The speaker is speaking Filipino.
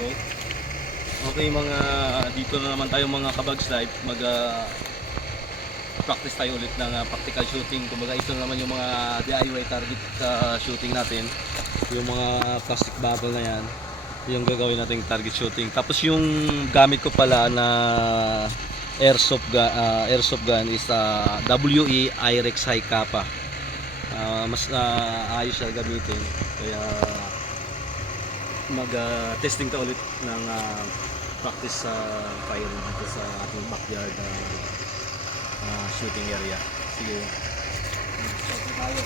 So, okay mga dito na naman tayo mga kabags live. Practice tayo ulit ng practical shooting. Kumbaga ito na naman yung mga DIY target shooting natin. Yung mga plastic bubble na yan. Yung gagawin nating target shooting. Tapos yung gamit ko pala na airsoft gun is WE IREX High Kappa. Mas ayos siya gamitin. Kaya mag-testing ta ulit ng practice sa firing dito sa ating backyard shooting area. Sige. Start na tayo.